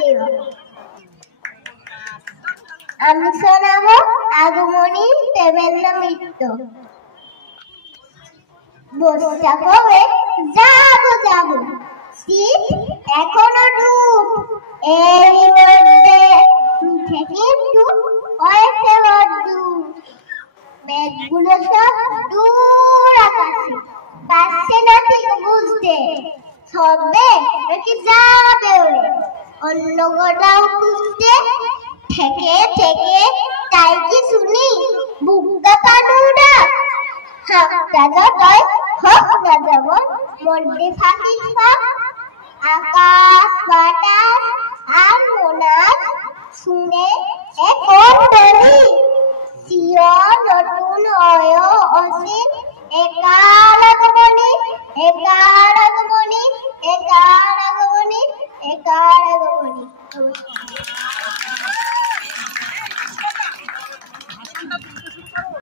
দিও। আমি শোনাবো আগমনী দেবেন্দ্র মিত্র। বর্ষা কবে যাবো যাবো, শীত এখনো ডুব, এর মধ্যে উঠে কিন্তু হয়েছে রোদ্দুর। মেঘগুলো সব দূর আকাশে, পারছে না ঠিক বুঝতে, সব মেঘ নাকি যাবে ওরে অন্য কোথাও খুঁজতে। থেকে থেকে তাই কি শুনি বুকটা কানুরা, হাঁকটা যতই হোক না যেমন মধ্যে ফাঁকি ফাঁক। আকাশ বাতাস আর মনাস শুনে এখন বলি, চির নতুন অয় অসীম একার আগমনী, একার আগমনী, একার আগমনী, একার আগমনী।